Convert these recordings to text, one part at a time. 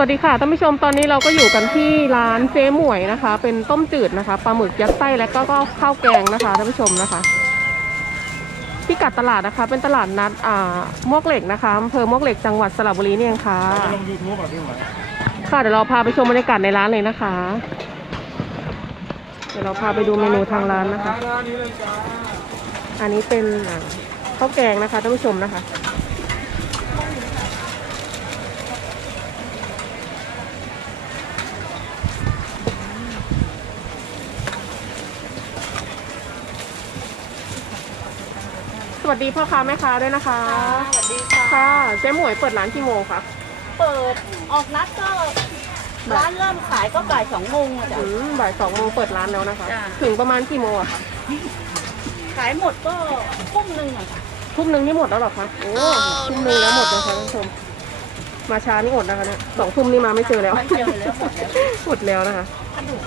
วัสดีค่ะท่านผู้ชมตอนนี้เราก็อยู่กันที่ร้านเจ๊หมวยนะคะ เป็นต้มจืดนะคะปลาหมึกยัดไส้และก็ก็ข้าวแกงนะคะท่านผู้ชมนะคะพิกัดตลาดนะคะ เป็นตลาดนัดอ่ามวกเหล็กนะคะอำเภอมวกเหล็กจังหวัดสระบุรีนี่เองค่ะลงยูทูบอะพี่หมค่ะเดี๋ยวเราพาไปชมบรรยากาศในร้านเลยนะคะ เดี๋ยวเราพาไปดูเมนูทางร้านนะคะ อันนี้เป็นข้าวแกงนะคะท่านผู้ชมนะคะ วัสดีพ่อค้าแม่ค้าด้วยนะคะ สวัสดีค่ะ ค่ะเจ๊หมวยเปิดร้านกี่โมงคะ เปิดออกนัดก็ร้านเริ่มขายก็บ่ายสองโมงอะจ้ะ อืมบ่ายสองโมงเปิดร้านแล้วนะคะ จ้ะ ถึงประมาณกี่โมงอะคะขายหมดก็ทุ่มหนึ่งอะค่ะทุ่มหนึ่งนี่หมดแล้วเหรอคะ โอ้ทุ่มหนึ่งแล้วหมดนะคะท่านผู้ชม มาช้านี่อดนะคะเนี่ยสองทุ่มนี่มาไม่เจอแล้ว ไม่เจอแล้วหมดแล้ว หมดแล้วนะคะกระดูก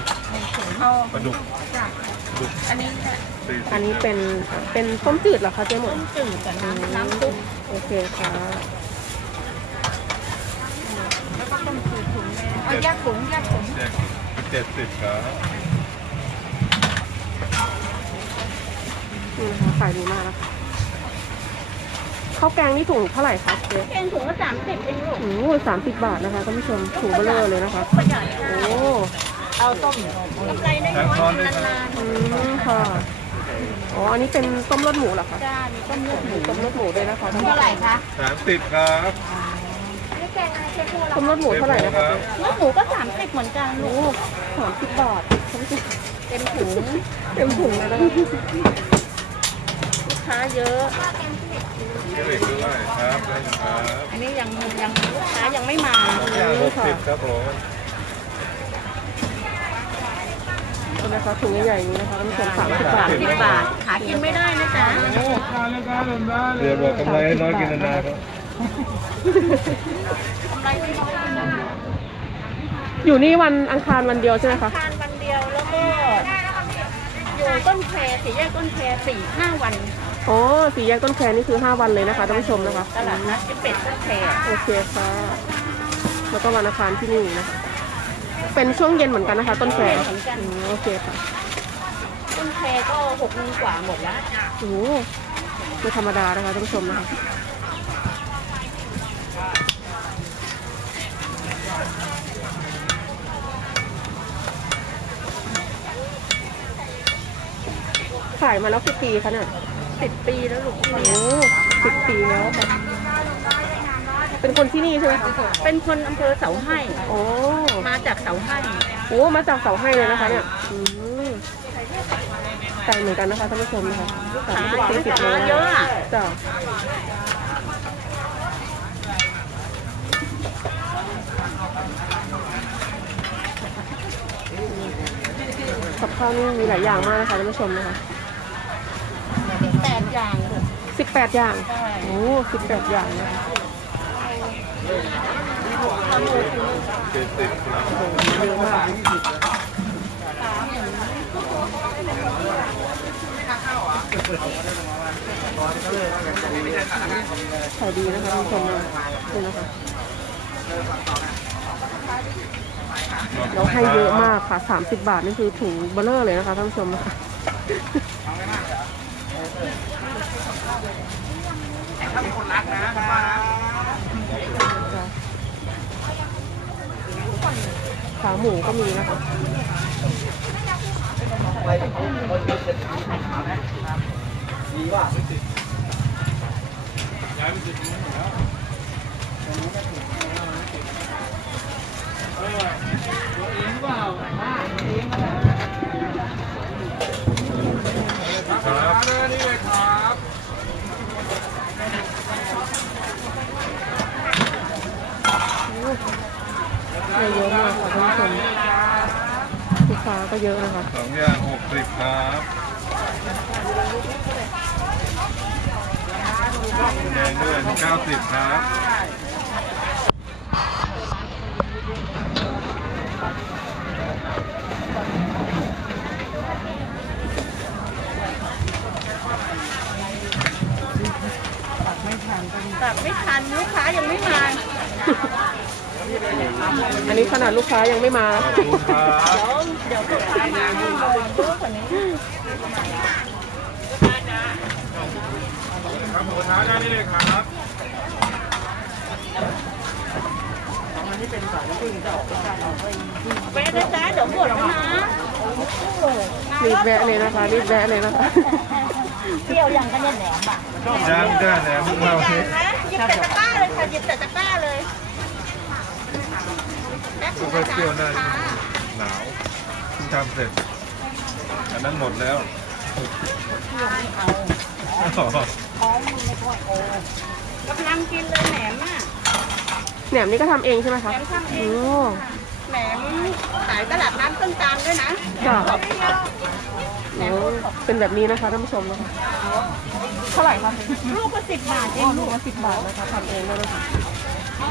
เอาปลาดุกจ้ะ อันนี้เนี่ยสี่สิบอันนี้เป็นเป็นต้มจืดเหรอคะเจ๊หมต้ดมจืดกับน้ำน้ำซุปโอเคค่ะแล้วก็ต้มจืดถุงแม่เอาแยกถุงแยกถุงเจ็ดเจ็ดสิบครับนี่นะคะขายดีมากนะคะข้าวแกงนี่ถุงเท่าไหร่คะเจ๊เองถุงละสามสิบเองลูกโอ้สามสิบบาทนะคะท่านผู้ชมถุงเบลอเลยนะคะ ประหยัดโอ้ เอาต้มกำไรน้อยๆนานอืมค่ะ อ๋อ อันนี้เป็นต้มเลือดหมูเหรอคะ ๆจ้ามีต้มเลือดหมูต้มเลือดหมูด้วยนะคะท่านเท่าผู้ชไหร่มคะสามสิบครับต้มเลือดหมูเท่าไหร่นะคะเลือดหมูก็สามสิบเหมือนกันลูโอ้กสามสิบบาทท่านผู้ชมเต็มถุงเต็มถุงเลยนะคะลูกค้าเยอะ เจ็ดสิบด้วยครับได้ครับอันนี้ยังยังลูกค้ายังไม่มาอย่างหกสิบครับผม นี่นะคะถุงใหญ่ๆอย่างนี้นะคะท่านผู้ชมสามสิบบาทสิบบาทหากินไม่ได้นะจ๊ะเดี๋ยวบอกกำไรให้น้อยกินนานๆครับกำไรไม่น้อยนะอยู่นี่วันอังคารวันเดียวใช่ไหมคะทานวันเดียวแล้วก็อยู่ต้นแคสี่แยกต้นแคสี่ห้าวันอ๋อสี่แยกต้นแคนี่คือ5วันเลยนะคะท่านผู้ชมนะคะตลาดนัดเจ๊เป็ดต้นแคโอเคค่ะแล้วก็วันอังคารที่นี่นะคะ เป็นช่วงเย็นเหมือนกันนะคะต้นแคเหมือนกันอืมโอเคค่ะ ต้นแคก็หกโมงกว่าหมดแล้วโอ้โหไม่ธรรมดานะคะท่านผู้ชมนะคะขายมาแล้วกี่ปีคะเนี่ยสิบปีแล้วลูกโอ้สิบปีแล้วค่ะ เป็นคนที่นี่ใช่ไหมคะเป็นคนอำเภอเสาให้ โอ้มาจากเสาให้โหมาจากเสาให้เลยนะคะเนี่ยอืมไกลเหมือนกันนะคะท่านผู้ชมนะคะสามสิบสี่สิบโลเยอะอะจ้ะกับข้าวนี่มีหลายอย่างมากนะคะท่านผู้ชมนะคะแปดอย่างลูกสิบแปดอย่างใช่โอ้สิบแปดอย่างนะคะ ขายดีนะคะท่านผู้ชมนะนี่นะคะเราให้เยอะมากค่ะ 30 บาทนี่คือถุงเบลเลอร์เลยนะคะท่านผู้ชมนะคนรักนะ ขาหมูก็มีนะคะครับนี่เลยครั บให้เยอะมากค่ะท่านผู้ชมลูกค้าก็เยอะนะคะสองอย่างหกสิบครับแดงด้วยเก้าสิบครับตักไม่ทันลูกค้ายังไม่มา อันนี้ขนาดลูกค้ายังไม่มาขอบคุณครับเดี๋ยวเดี๋ยวเปิดมาห้าโมงเยอะกว่านี้ครับหมูกระทะหน้านี่เลยครับเป๊ะนะจ๊ะเดี๋ยวหมดแล้วนะรีบแวะเลยนะคะรีบแวะเลยนะคะ เปรี้ยวอย่างกันเนี่ยแหนมอะย่างจ้าแหนมพวกเราอเนี่ย่ายงนะหยิบแต่ตะกร้าเลยค่ะหยิบแต่ตะกร้าเลย แป๊บนึไม่งค่อยนะเปรี้ยวหน้าจ๊ะหนาวเพิ่งทำเสร็จอันนั้นหมดแล้วอ๋อกำลังกินเลยแหนมอะแหนมนี่ก็ทำเองใช่ไหมแหนคะมทำเอโอ้งแหนมขายตลาดน้ำต้นตาลด้วยนะจ้ะแหนโอ้มสดเป็นแบบนี้นะคะท่านผู้ชมนะคะเท่าไหร่คะลูกละสิบบาทเออ๋องลูกละสิบบาทนะคะทำเองแล้วนะคะ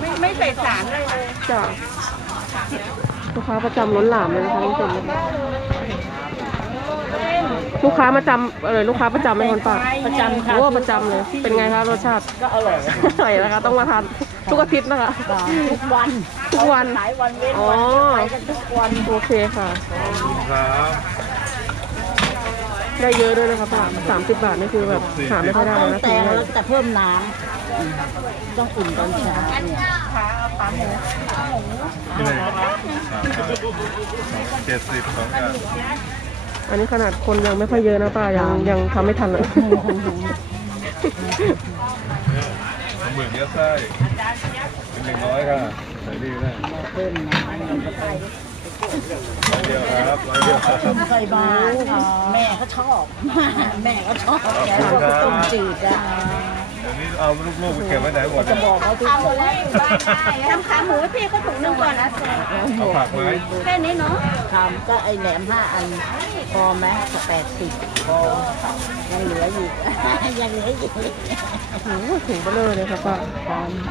ไม่ไม่ใส่สารเลยเลยจ้ะ ลูกค้าประจำล้นหลามเลยนะคะท่านผู้ชมนะคะลูกค้ามาจำเออลูกค้าประจำเป็นคนปากประจำค่ะ โอ้ประจำเลย เป็นไงคะรสชาติ ก็อร่อยอร่อยนะคะ ต้องมาทานทุกอาทิตย์นะคะ ทุกวัน ทุกวัน หลายวันเว้นอ๋อวันไปกันทุกวัน โอเคค่ะขอบคุณครับ ได้เยอะด้วยนะคะป้าสามสิบบาทนี่คือแบบหาไม่ค่อยได้ต้องนะแตถึงงได้แล้วแต่เพิ่มน้ำต้องอุ่นตอนเช้าเนี่ยขาปลาหมูนี่เลยเจ็ดสิบสองอย่างอันนี้ขนาดคนยังไม่ค่อยเยอะนะป้ายังยังทำไม่ทันเลยปลาหมึกยัดไส้เป็นหนึ่งร้อยค่ะใส่ดีนะเพิ่มน้ำใส่ร้อย เดียวครับร้อยเดียวครับ ใส่บาตรแม่เขาชอบ แม่เขาชอบแกชอบต้มจืดอะเดี๋ยวนี้เอาลูกๆไปเก็บไว้ไหนหมดจะเนี่ยบอกเขาทุกคนทำขาหมูให้พี่ก็ถุงหนึงก่อนนะเอาผักไหมแค่นี้เนาะทำก็ไอแหนมห้าอันพอไหมก็แปดสิบพอยังเหลืออยู่ยังเหลืออยู่โอ้โหถึงเบลอเลยค่ะป้า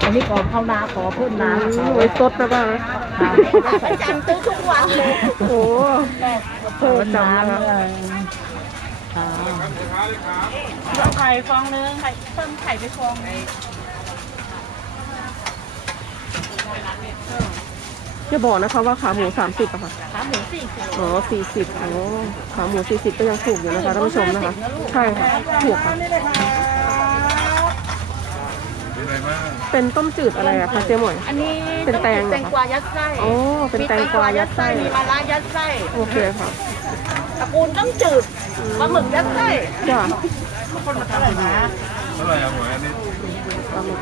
อันนี้ขอเข้านาขอเพิ่มอืน้ำมไว้ซดนะป้านะประจำซื้อทุกวันเลยโอ้โหเพิ่มประจำนะคะน้ำ เลยค่ะเพิ่มไข่ฟองนึงไข่เพิ่มไข่ไปฟองนึงอย่าบอกนะคะว่าขาหมูสามสิบอะค่ะ ขาหมูสี่สิบอ๋อสี่สิบอ๋อขาหมูสี่สิบก็ยังถูกอยู่นะคะท่านผู้ชมนะคะ ใช่ค่ะ ถูกค่ะมีอะไรบ้างเป็นต้มจืดอะไรอะคะเจ๊หมวย อันนี้เป็นแตงเหรอคะแตงกวายัดไส้อ๋อ เป็นแตงกวายัดไส้ มีปลาร้ายัดไส้ โอเคค่ะ ตระกูลต้มจืดปลาหมึกยัดไส้จ้ะเท่าไหร่นะเท่าไหร่อะหมวยอันนี้ปลาหมึก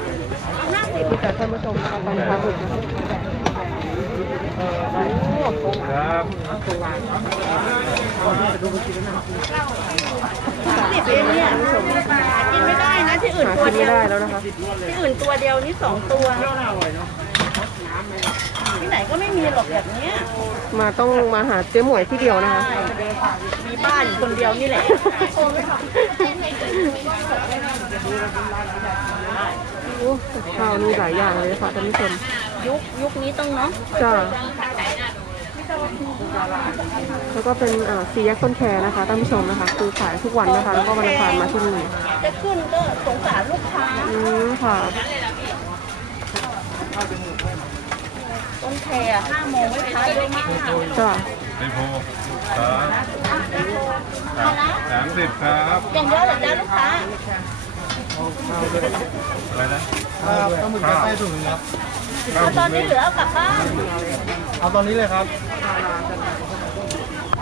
ห้าสิบมีแต่ท่านผู้ชมนะคะตอนนี้ปลาหมึกนะคะครับสิบเองเนี่ยกินไม่ได้นะที่อื่นหาตัวกินเดีไม่ยวได้แล้วนะคะ ที่อื่นตัวเดียวนี่สองตัว ที่ไหนก็ไม่มีหรอกแบบเนี้ยมาต้องมาหาเจ๊หมวยที่เดียวนะคะมีบ้านอยู่คนเดียวนี่แหละ โอ้กับข้าวนี่หลายอย่างเลยค่ะท่านผู้ชมยุคยุคนี้ต้องเนาะจ้าแล้วก็เป็นอ่าซีแยกต้นแคนะคะท่านผู้ชมนะคะ คือขายทุกวันนะคะ แล้วก็วันอังคารมาที่นี่จะขึ้นก็สงสารลูกค้าอืมค่ะ ต้นแคร์ห้าโมงไม่ค้าเยอะมากจ้าในโพครับสามสิบครับอย่างเยอะเหรอจ้าลูกค้าอะไรนะปลาหมึกยัดไส้ถุงหนึงครับเอาตอนนี้เหลือเอากลับบ้านเอาตอนนี้เลยครับ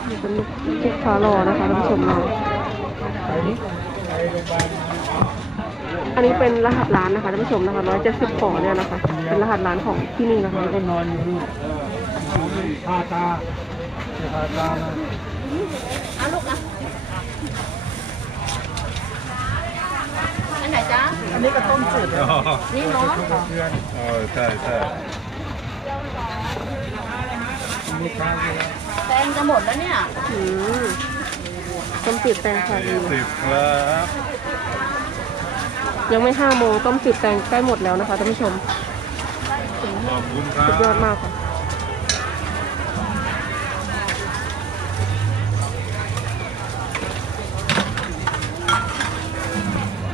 นี่เป็นลูกค้ารอนะคะท่านผู้ชมเรา อันนี้เป็นรหัสร้านนะคะท่านผู้ชมนะคะร้อยเจ็ดสิบขอเนี่ยนะคะ เป็นรหัสร้านของที่นี่นะคะก็นอนอยู่นี่พาตาเดี๋ยวพาตามาเอาลูกอะอันไหนจ้าอันนี้ก็ต้มจืดอ๋อนี่เนาะเพื่อนเออใช่ใช่ลูกค้าเยอะแตงจะหมดแล้วเนี่ยอืมต้มจืดแตงไทยสี่สิบครับ ยังไม่ห้าโมงต้มจืดแตงใกล้หมดแล้วนะคะท่านผู้ชมขอบคุณครัสุดยอดมากค่ะ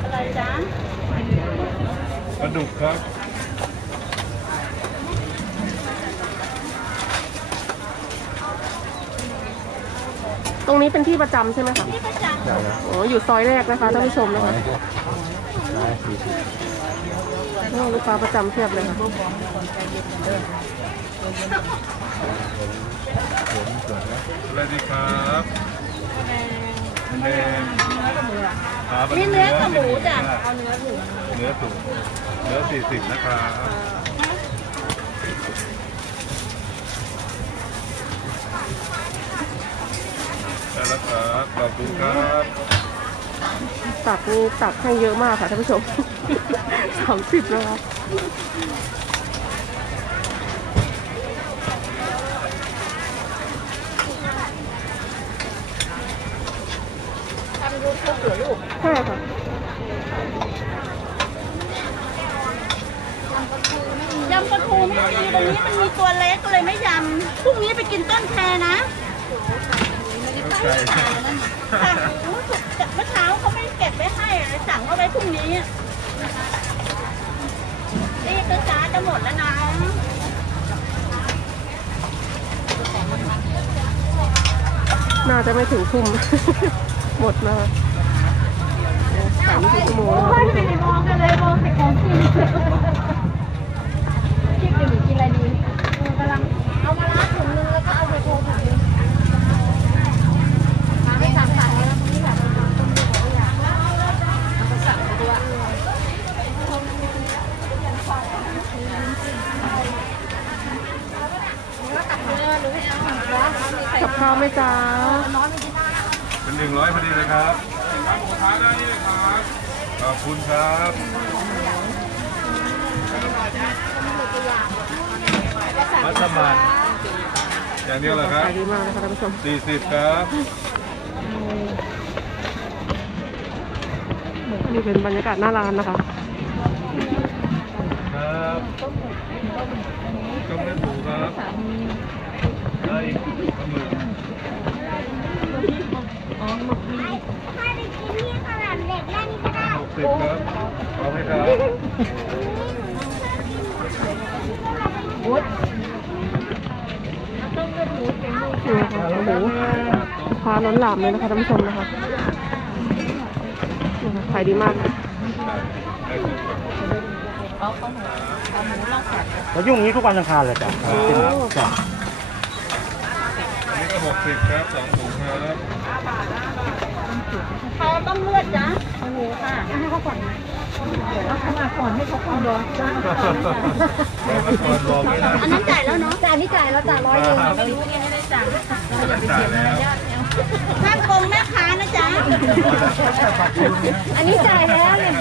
อะไรจ๊ะปลาดุกครับตรงนี้เป็นที่ประจำใช่ไหมคะที่ประจำโอ้อยู่ซอยแรกนะคะท่านผู้ชมนะคะ ลูกค้าประจำเพียบเลยค่ะผมสวยนะสวัสดีครับแดงครับนี่เนื้อกับหมูจ้ะเอาเนื้อถูเนื้อถูเนื้อสี่สิบนะครับได้แล้วครับขอบคุณครับตักนี่ตักให้เยอะมากค่ะท่านผู้ชมสามสิบนะคะทำยูทูบเหรอลูกใช่ค่ะยำปลาทูไม่มีวันนี้มันมีตัวเล็กก็เลยไม่ยำพรุ่งนี้ไปกินต้นแคนะเข้าใจค่ะรู้สึกจะเมื่อเช้าเขาไม่เก็บไว้ให้เลยสั่งเอาไว้พรุ่งนี้ นี่ก็จ้าจะหมดแล้วนะน่าจะไม่ถึงทุ่ม หมดนะคะขายยี่สิบชั่วโมงนะคะไม่ได้มองกันเลยมองแต่ของกินคิดอยู่กินอะไรดีกำลังเอามาล้างถุงนึงแล้วก็เอาไปโทรถุงนึงมาให้สั่งสั่งเลยนะพรุ่งนี้แบบต้มดูของอย่างเอาไปสั่งไปด้วย กับข้าวไหม่จ้า เป็นหนึ่งร้อยพอดีเลยครับขอบคุณครับมัสมั่น อย่างเดียวเหรอครับขายดีมากนะคะท่านผู้ชมสี่สิบครับอันนี้เป็นบรรยากาศหน้าร้านนะคะ ครับก็ไม่ถูกครับได้อีกปลาหมึกถ้าไปกินที่ขนาดเล็กได้นี่ก็ได้หกสิบครับเอาไหมครับ นี่ค่ะ โอ้โหลูกค้าล้นหลามเลยนะคะท่านผู้ชมนะคะนี่ค่ะขายดีมากค่ะได้ครับแล้วยุ่งนี้ทุกวันอังคารเลยจ้ะจ้ะอันนี้ก็หกสิบครับสองถุงครับเขาต้องเลือดจ้ะหมูค่ะให้เขาก่อน เดี๋ยวเขามาก่อนให้เขาก่อนรอจ้าบอกไว้ก่อนบอกไว้นะอันนั้นจ่ายแล้วเนาะจ่ายนี่จ่ายแล้วจ่ายร้อยเองครับไม่รู้ยังไม่ได้จ่ายจ่ายแล้วห้ามโกงแม่ค้านะจ๊ะ อันนี้จ่ายแล้วเนี่ย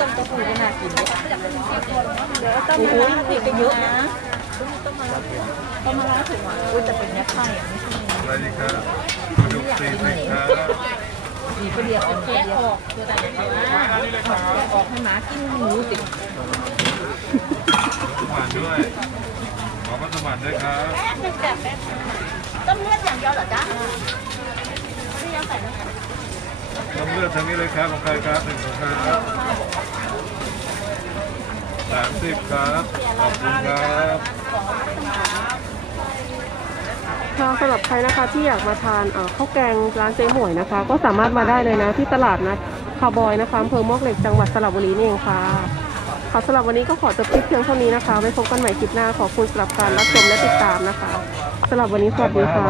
ต้มกระปูก็น่ากินเดี๋ยวต้มมะระผิดไปเยอะนะ ต้มมะระถึงว่าอุ้ยจะเป็นแม่ไข่อะไรดีครับกระดูกสี่สิครับมีก็เดียวแกะออกตัวแต่แกะออกให้หมากินหมูติสมานด้วยขอพัสมันด้วยครับแป๊บนึงแป๊บต้มเลือดอย่างเดียวเหรอจ๊ะไม่ยังใส่น้ำน้ำเลือดทางนี้เลยครับของใครครับหนึ่งถุงครับ สามสิบครับ ขอบคุณครับค่ะสำหรับใครนะคะที่อยากมาทานเอ่อข้าวแกงร้านเจ๊หมวยนะคะ ก็สามารถมาได้เลยนะที่ตลาดนัดคาร์บอยนะคะอำเภอมวกเหล็กจังหวัดสระบุรีนี่เองค่ะค่ะสำหรับวันนี้ก็ขอจบคลิปเพียงเท่านี้นะคะไว้พบกันใหม่คลิปหน้าขอบคุณสำหรับการรับชมและติดตามนะคะสำหรับวันนี้สวัสดีค่ะ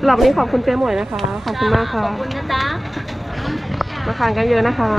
สำหรับวันนี้ขอบคุณเจ๊หมวยนะคะ ขอบคุณมากค่ะขอบคุณนะจ๊ะมาทานกันเยอะนะคะ